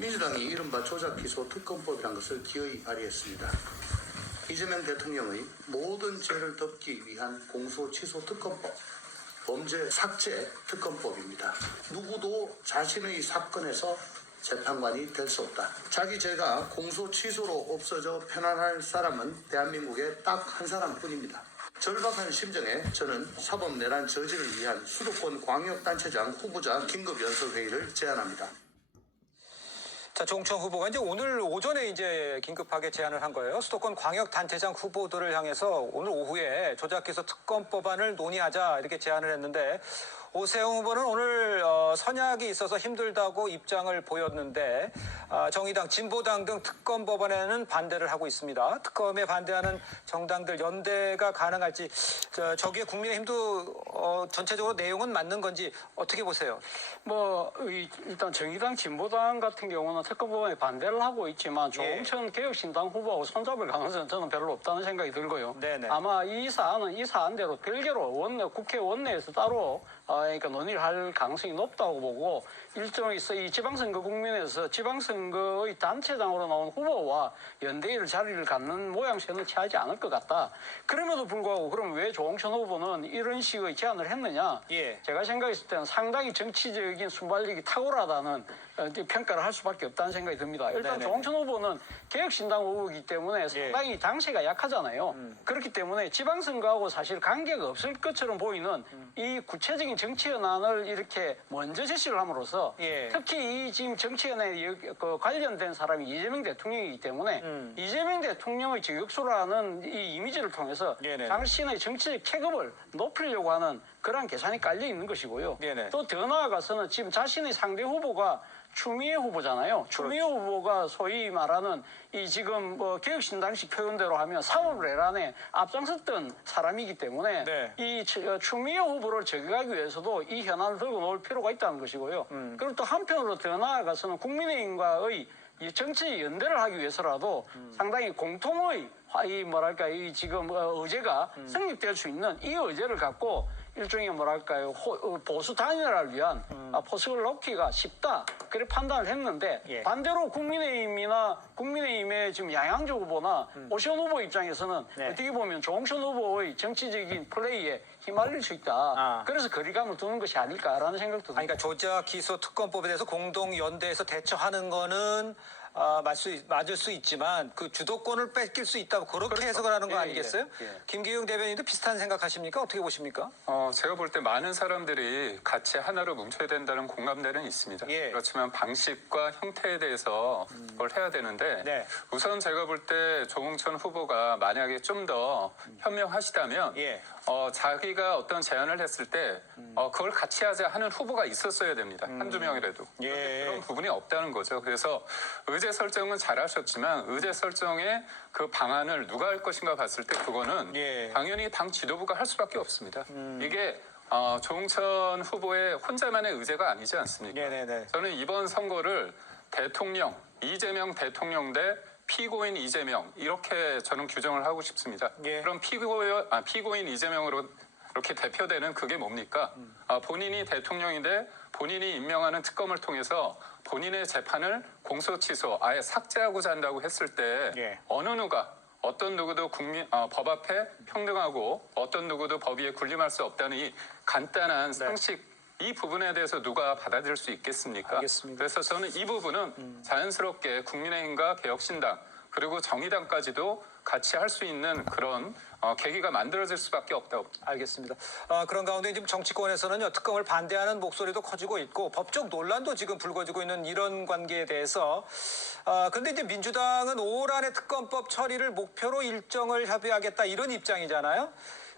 민주당이 이른바 조작기소 특검법이라는 것을 기어이 발의했습니다. 이재명 대통령의 모든 죄를 덮기 위한 공소취소 특검법, 범죄 삭제 특검법입니다. 누구도 자신의 사건에서 재판관이 될 수 없다. 자기 죄가 공소취소로 없어져 편안할 사람은 대한민국에 딱 한 사람뿐입니다. 절박한 심정에 저는 사법내란 저지를 위한 수도권 광역단체장 후보자 긴급연설회의를 제안합니다. 자, 조홍천 후보가 이제 오늘 오전에 이제 긴급하게 제안을 한 거예요. 수도권 광역단체장 후보들을 향해서 오늘 오후에 조작기소 특검법안을 논의하자 이렇게 제안을 했는데 오세훈 후보는 오늘 선약이 있어서 힘들다고 입장을 보였는데 정의당, 진보당 등 특검 법안에는 반대를 하고 있습니다. 특검에 반대하는 정당들 연대가 가능할지 저기에 국민의힘도 전체적으로 내용은 맞는 건지 어떻게 보세요? 일단 정의당, 진보당 같은 경우는 특검 법안에 반대를 하고 있지만 조홍천 개혁신당 후보하고 손잡을 가능성은 저는 별로 없다는 생각이 들고요. 네네. 아마 이 사안은 이 사안대로 별개로 국회 원내에서 따로 그러니까 논의를 할 가능성이 높다고 보고 일종의 이 지방선거 국면에서 지방선거의 단체장으로 나온 후보와 연대의 자리를 갖는 모양새는 취하지 않을 것 같다. 그럼에도 불구하고 그럼 왜 조홍천 후보는 이런 식의 제안을 했느냐? 제가 생각했을 때는 상당히 정치적인 순발력이 탁월하다는 평가를 할 수밖에 없다는 생각이 듭니다. 일단 네네. 조홍천 후보는 개혁신당 후보이기 때문에 상당히 당세가 약하잖아요. 그렇기 때문에 지방선거하고 사실 관계가 없을 것처럼 보이는 이 구체적인 정치 현안을 이렇게 먼저 제시를 함으로써 특히 이 지금 정치 현안에 관련된 사람이 이재명 대통령이기 때문에 이재명 대통령의 저격수라는 이 이미지를 통해서 당신의 정치적 쾌급을 높이려고 하는 그런 계산이 깔려 있는 것이고요. 또 더 나아가서는 지금 자신의 상대 후보가 추미애 후보잖아요. 추미애 후보가 소위 말하는 이 지금 개혁신당식 표현대로 하면 사법내란에 앞장섰던 사람이기 때문에 이 추미애 후보를 저격하기 위해서도 이 현안을 들고 놓을 필요가 있다는 것이고요. 그리고 또 한편으로 더 나아가서는 국민의힘과의 이 정치 연대를 하기 위해서라도 상당히 공통의 이 지금 의제가 성립될 수 있는 이 의제를 갖고 일종의 보수 단일화를 위한 포석을 놓기가 쉽다. 그렇게 판단을 했는데 반대로 국민의힘의 지금 양양조 후보나 오시훈 후보 입장에서는 어떻게 보면 조홍천 후보의 정치적인 플레이에 휘말릴 수 있다. 그래서 거리감을 두는 것이 아닐까라는 생각도 듭니다. 그러니까 조작기소 특검법에 대해서 공동 연대해서 대처하는 거는 맞을 수 있지만 그 주도권을 뺏길 수 있다고 그렇게 해석을 하는 거 아니겠어요? 김기용 대변인도 비슷한 생각하십니까? 어떻게 보십니까? 제가 볼 때 많은 사람들이 같이 하나로 뭉쳐야 된다는 공감대는 있습니다. 그렇지만 방식과 형태에 대해서 뭘 해야 되는데 우선 제가 볼 때 조홍천 후보가 만약에 좀 더 현명하시다면 자기가 어떤 제안을 했을 때 그걸 같이 하자 하는 후보가 있었어야 됩니다. 한두 명이라도. 그런 부분이 없다는 거죠. 그래서 의제 설정은 잘하셨지만 의제 설정의 그 방안을 누가 할 것인가 봤을 때 그거는 당연히 당 지도부가 할 수밖에 없습니다. 이게 조홍천 후보의 혼자만의 의제가 아니지 않습니까? 저는 이번 선거를 이재명 대통령 대 피고인 이재명 이렇게 저는 규정을 하고 싶습니다. 그럼 피고인 이재명으로 이렇게 대표되는 그게 뭡니까? 본인이 대통령인데 본인이 임명하는 특검을 통해서 본인의 재판을 공소취소 아예 삭제하고자 한다고 했을 때 어느 누가 어떤 누구도 법 앞에 평등하고 어떤 누구도 법 위에 군림할 수 없다는 이 간단한 상식 이 부분에 대해서 누가 받아들일 수 있겠습니까? 알겠습니다. 그래서 저는 이 부분은 자연스럽게 국민의힘과 개혁신당 그리고 정의당까지도 같이 할 수 있는 그런 계기가 만들어질 수밖에 없다고. 알겠습니다. 그런 가운데 지금 정치권에서는요 특검을 반대하는 목소리도 커지고 있고 법적 논란도 지금 불거지고 있는 이런 관계에 대해서 근데 이제 민주당은 5월 안에 특검법 처리를 목표로 일정을 협의하겠다 이런 입장이잖아요.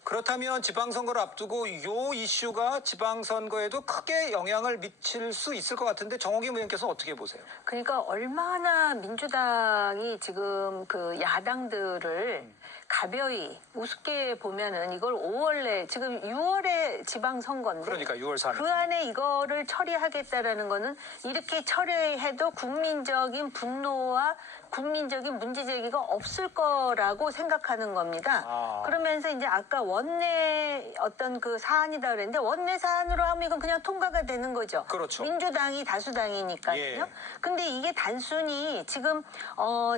그렇다면 지방선거를 앞두고 이 이슈가 지방선거에도 크게 영향을 미칠 수 있을 것 같은데 정호기 의원께서는 어떻게 보세요? 그러니까 얼마나 민주당이 지금 그 야당들을 가벼이 우습게 보면은 이걸 5월 내 지금 6월에 지방선거인데 그러니까 6월 3일. 그 안에 이거를 처리하겠다라는 거는 이렇게 처리해도 국민적인 분노와 국민적인 문제 제기가 없을 거라고 생각하는 겁니다. 그러면서 이제 아까 원내 어떤 그 사안이다 그랬는데 원내 사안으로 하면 이건 그냥 통과가 되는 거죠. 그렇죠. 민주당이 다수당이니까요. 예. 근데 이게 단순히 지금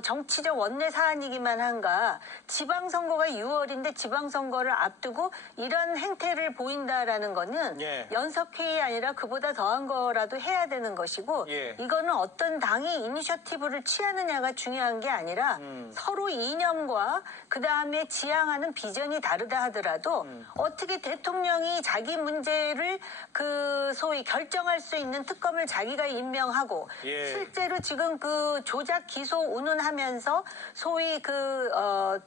정치적 원내 사안이기만 한가 지방선거가 6월인데 지방선거를 앞두고 이런 행태를 보인다라는 거는 예. 연석회의 아니라 그보다 더한 거라도 해야 되는 것이고 예. 이거는 어떤 당이 이니셔티브를 취하느냐가 중요한 게 아니라 서로 이념과 그다음에 지향하는 비전이 다르다 하더라도 어떻게 대통령이 자기 문제를 그 소위 결정할 수 있는 특검을 자기가 임명하고 예. 실제로 지금 그 조작 기소 운운하면서 소위 그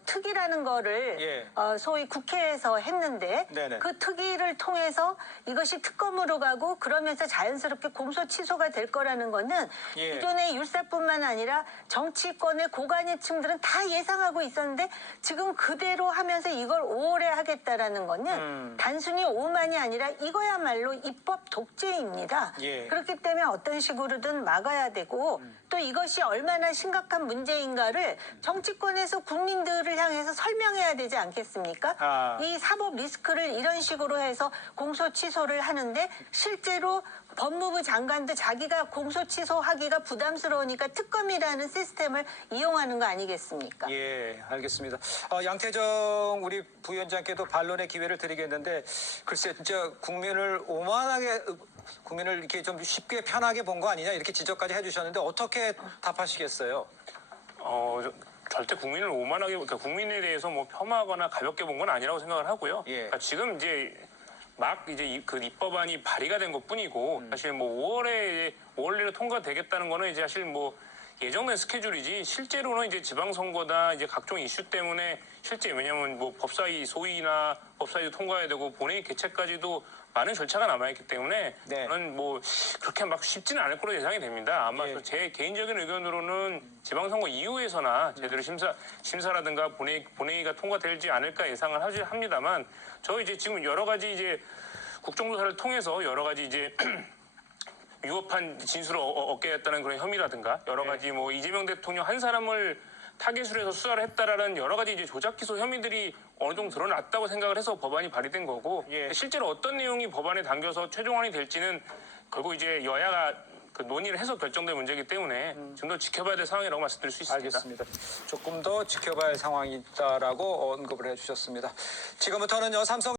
특위라는 거를 예. 소위 국회에서 했는데 네네. 그 특위를 통해서 이것이 특검으로 가고 그러면서 자연스럽게 공소 취소가 될 거라는 거는 예. 기존의 율사뿐만 아니라 정치권의 고관위층들은 다 예상하고 있었는데 지금 그대로 하면서 이걸 5월에 하겠다라는 거는 단순히 오만이 아니라 이거야말로 입법 독재입니다. 예. 그렇기 때문에 어떤 식으로든 막아야 되고 또 이것이 얼마나 심각한 문제인가를 정치권에서 국민들을 향해서 설명해야 되지 않겠습니까? 이 사법 리스크를 이런 식으로 해서 공소 취소를 하는데 실제로 법무부 장관도 자기가 공소 취소하기가 부담스러우니까 특검이라는 시스템을 이용하는 거 아니겠습니까? 예, 알겠습니다. 양태정 우리 부위원장께도 반론의 기회를 드리겠는데 글쎄 진짜 국민을 오만하게 국민을 이렇게 좀 쉽게 편하게 본 거 아니냐 이렇게 지적까지 해주셨는데 어떻게 답하시겠어요? 절대 국민을 오만하게, 그러니까 국민에 대해서 뭐 폄하하거나 가볍게 본 건 아니라고 생각을 하고요. 예. 그러니까 지금 이제 막 이제 그 입법안이 발의가 된 것뿐이고 사실 뭐 5월 내로 통과되겠다는 거는 이제 사실 뭐 예정된 스케줄이지 실제로는 이제 지방선거다 이제 각종 이슈 때문에 실제 왜냐하면 뭐 법사위 소위나 법사위도 통과해야 되고 본회의 개최까지도 많은 절차가 남아있기 때문에 네. 저는 뭐 그렇게 막 쉽지는 않을 거로 예상이 됩니다. 아마 예. 제 개인적인 의견으로는 지방선거 이후에서나 제대로 심사라든가 본회의가 통과될지 않을까 예상을 합니다만 저 이제 지금 여러 가지 이제 국정조사를 통해서 여러 가지 이제 위법한 진술을 얻게 했다는 그런 혐의라든가 여러 가지 뭐 이재명 대통령 한 사람을 타겟으로 해서 수사를 했다라는 여러 가지 이제 조작 기소 혐의들이 어느 정도 드러났다고 생각을 해서 법안이 발의된 거고 예. 실제로 어떤 내용이 법안에 담겨서 최종안이 될지는 결국 이제 여야가 그 논의를 해서 결정될 문제이기 때문에 좀 더 지켜봐야 될 상황이라고 말씀드릴 수 있습니다. 알겠습니다. 조금 더 지켜봐야 할 상황이 있다라고 언급을 해주셨습니다. 지금부터는요 삼성